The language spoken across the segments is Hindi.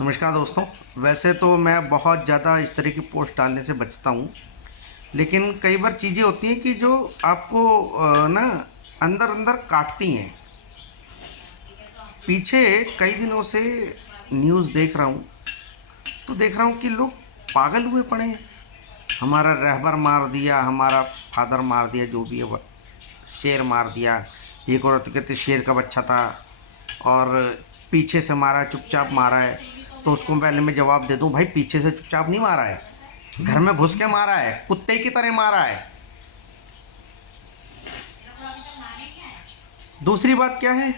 नमस्कार दोस्तों। वैसे तो मैं बहुत ज़्यादा इस तरह की पोस्ट डालने से बचता हूँ, लेकिन कई बार चीज़ें होती हैं कि जो आपको ना अंदर अंदर काटती हैं। पीछे कई दिनों से न्यूज़ देख रहा हूँ, तो देख रहा हूँ कि लोग पागल हुए पड़े हैं। हमारा रहबर मार दिया, हमारा फादर मार दिया, जो भी है वो शेर मार दिया। एक औरत कहते शेर का बच्चा था और पीछे से मारा, चुपचाप मारा है। तो उसको पहले मैं जवाब दे दूं, भाई पीछे से चुपचाप नहीं मारा है, घर में घुस के मारा है, कुत्ते की तरह मारा है। दूसरी बात क्या है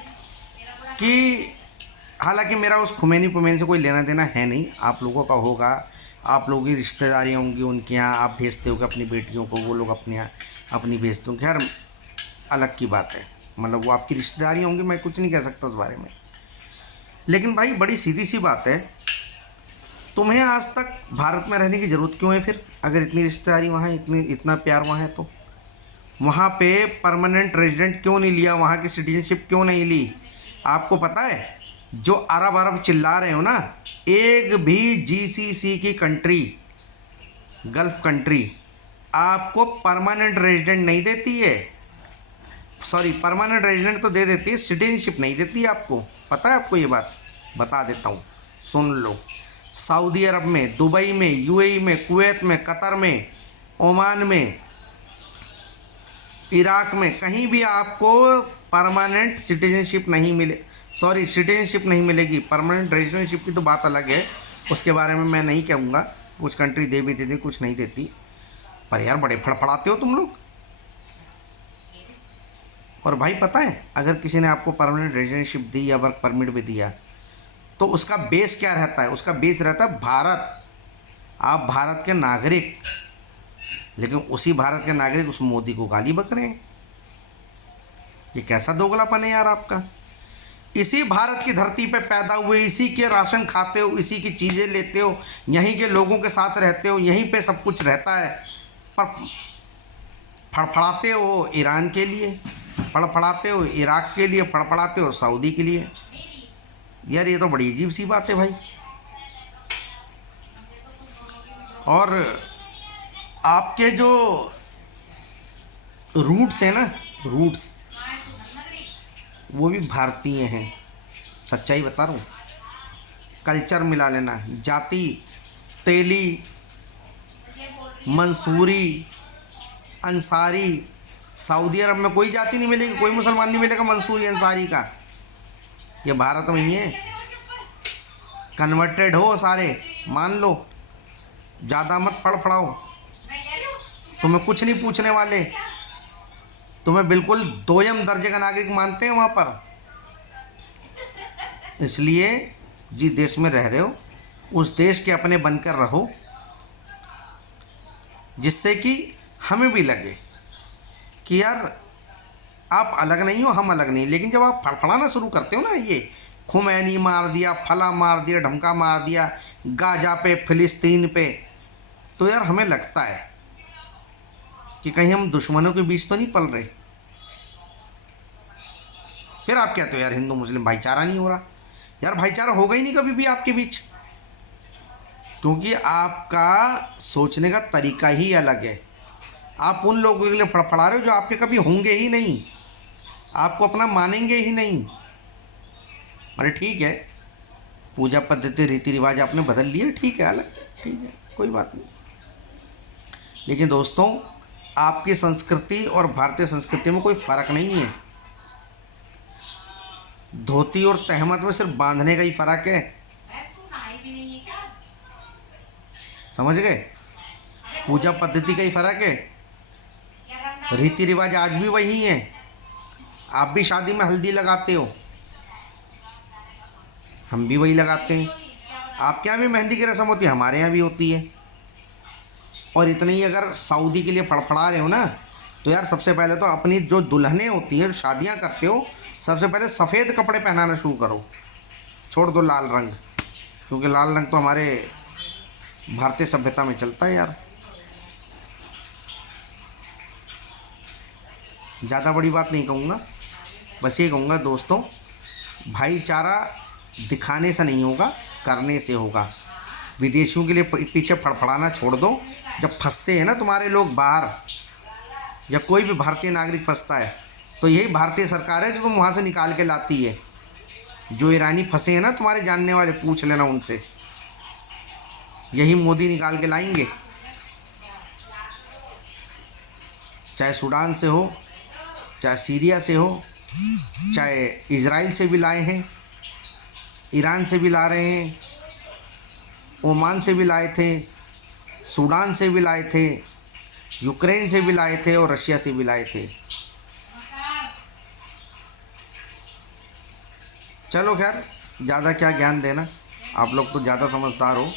कि हालांकि मेरा उस खुमैनी पुमैनी से कोई लेना देना है नहीं, आप लोगों का होगा, आप लोगों की रिश्तेदारियाँ होंगी, उनके यहाँ आप भेजते हो अपनी बेटियों को, वो लोग अपने यहाँ अपनी भेजते हो, खैर अलग की बात है। मतलब वो आपकी रिश्तेदारियाँ होंगी, मैं कुछ नहीं कह सकता उस बारे में। लेकिन भाई बड़ी सीधी सी बात है, तुम्हें आज तक भारत में रहने की ज़रूरत क्यों है फिर? अगर इतनी रिश्तेदारी वहाँ है, इतना प्यार वहाँ है, तो वहाँ पे परमानेंट रेजिडेंट क्यों नहीं लिया, वहाँ की सिटीजनशिप क्यों नहीं ली? आपको पता है जो अरब अरब चिल्ला रहे हो ना, एक भी जीसीसी की कंट्री, गल्फ कंट्री आपको परमानेंट रेजिडेंट नहीं देती है। सॉरी, परमानेंट रेजिडेंट तो दे देती है, सिटीजनशिप नहीं देती आपको। पता है आपको ये बात? बता देता हूँ, सुन लो। सऊदी अरब में, दुबई में, यूएई में, कुवैत में, कतर में, ओमान में, इराक में, कहीं भी आपको परमानेंट सिटीजनशिप नहीं मिले, सॉरी सिटीजनशिप नहीं मिलेगी। परमानेंट रेजिडेंटशिप की तो बात अलग है, उसके बारे में मैं नहीं कहूँगा। कुछ कंट्री दे भी देती, कुछ नहीं देती। पर यार बड़े फड़फड़ाते हो तुम लोग। और भाई पता है, अगर किसी ने आपको परमानेंट रेजिडेंटशिप दी या वर्क परमिट भी दिया, तो उसका बेस क्या रहता है? उसका बेस रहता है भारत। आप भारत के नागरिक, लेकिन उसी भारत के नागरिक उस मोदी को गाली बक रहे हैं। ये कैसा दोगलापन है यार आपका? इसी भारत की धरती पे पैदा हुए, इसी के राशन खाते हो, इसी की चीज़ें लेते हो, यहीं के लोगों के साथ रहते हो, यहीं पे सब कुछ रहता है, पर फड़फड़ाते हो ईरान के लिए, फड़फड़ाते हो इराक के लिए, फड़फड़ाते हो सऊदी के लिए। यार ये तो बड़ी अजीब सी बात है भाई। और आपके जो रूट्स हैं ना, रूट्स, वो भी भारतीय हैं, सच्चाई बता रहा हूँ। कल्चर मिला लेना, जाति, तेली, मंसूरी, अंसारी। सऊदी अरब में कोई जाति नहीं मिलेगी, कोई मुसलमान नहीं मिलेगा मंसूरी अंसारी का। ये भारत में ही है। कन्वर्टेड हो सारे, मान लो, ज़्यादा मत फड़फड़ाओ। तुम्हें कुछ नहीं पूछने वाले, तुम्हें बिल्कुल दोयम दर्जे का नागरिक मानते हैं वहाँ पर। इसलिए जिस देश में रह रहे हो उस देश के अपने बनकर रहो, जिससे कि हमें भी लगे कि यार आप अलग नहीं हो, हम अलग नहीं। लेकिन जब आप फड़फड़ाना शुरू करते हो ना, ये खुमैनी मार दिया, फला मार दिया, ढमका मार दिया, गाजा पे, फिलिस्तीन पे, तो यार हमें लगता है कि कहीं हम दुश्मनों के बीच तो नहीं पल रहे। फिर आप कहते हो यार हिंदू मुस्लिम भाईचारा नहीं हो रहा। यार भाईचारा होगा ही नहीं कभी भी आपके बीच, क्योंकि आपका सोचने का तरीका ही अलग है। आप उन लोगों के लिए फड़फड़ा रहे हो जो आपके कभी होंगे ही नहीं, आपको अपना मानेंगे ही नहीं। अरे ठीक है, पूजा पद्धति रीति रिवाज आपने बदल लिए, ठीक है, अलग, ठीक है, कोई बात नहीं। लेकिन दोस्तों, आपकी संस्कृति और भारतीय संस्कृति में कोई फ़र्क नहीं है। धोती और तहमत में सिर्फ बांधने का ही फ़र्क है, समझ गए? पूजा पद्धति का ही फ़र्क है, रीति रिवाज आज भी वही हैं। आप भी शादी में हल्दी लगाते हो, हम भी वही लगाते हैं। आपके यहाँ भी मेहंदी की रस्म होती है, हमारे यहाँ भी होती है। और इतने ही अगर सऊदी के लिए फड़फड़ा रहे हो ना, तो यार सबसे पहले तो अपनी जो दुल्हनें होती हैं, शादियाँ करते हो, सबसे पहले सफ़ेद कपड़े पहनाना शुरू करो, छोड़ दो लाल रंग, क्योंकि लाल रंग तो हमारे भारतीय सभ्यता में चलता है यार। ज़्यादा बड़ी बात नहीं कहूँगा, बस ये कहूँगा दोस्तों, भाईचारा दिखाने से नहीं होगा, करने से होगा। विदेशियों के लिए पीछे फड़फड़ाना छोड़ दो। जब फंसते हैं ना तुम्हारे लोग बाहर, या कोई भी भारतीय नागरिक फंसता है, तो यही भारतीय सरकार है जो तुम वहाँ से निकाल के लाती है। जो ईरानी फंसे हैं ना तुम्हारे जानने वाले, पूछ लेना उनसे, यही मोदी निकाल के लाएंगे। चाहे सूडान से हो, चाहे सीरिया से हो, चाहे इज़राइल से भी लाए हैं, ईरान से भी ला रहे हैं, ओमान से भी लाए थे, सूडान से भी लाए थे, यूक्रेन से भी लाए थे और रशिया से भी लाए थे। चलो खैर, ज़्यादा क्या ज्ञान देना, आप लोग तो ज़्यादा समझदार हो।